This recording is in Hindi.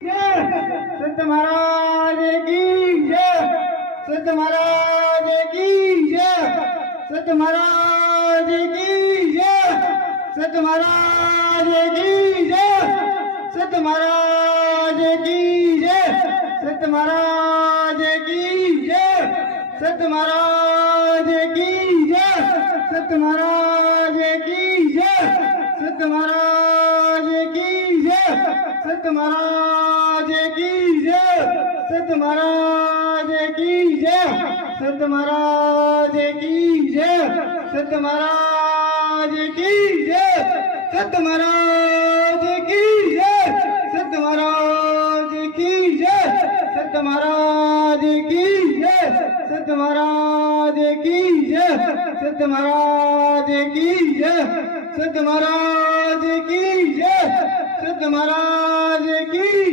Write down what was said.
संत महाराज की जय। संत महाराज की जय। संत महाराज की जय। संत महाराज की जय। संत महाराज की जय। संत महाराज की जय। संत महाराज की जय। संत महाराज की जय। संत महाराज की जय। संत महाराज की जय। संत महाराज की जय। संत महाराज की जय। संत महाराज की जय। संत महाराज की जय। संत महाराज की जय। संत महाराज की जय। संत महाराज की जय। संत महाराज की जय। संत महाराज की जय। संत महाराज की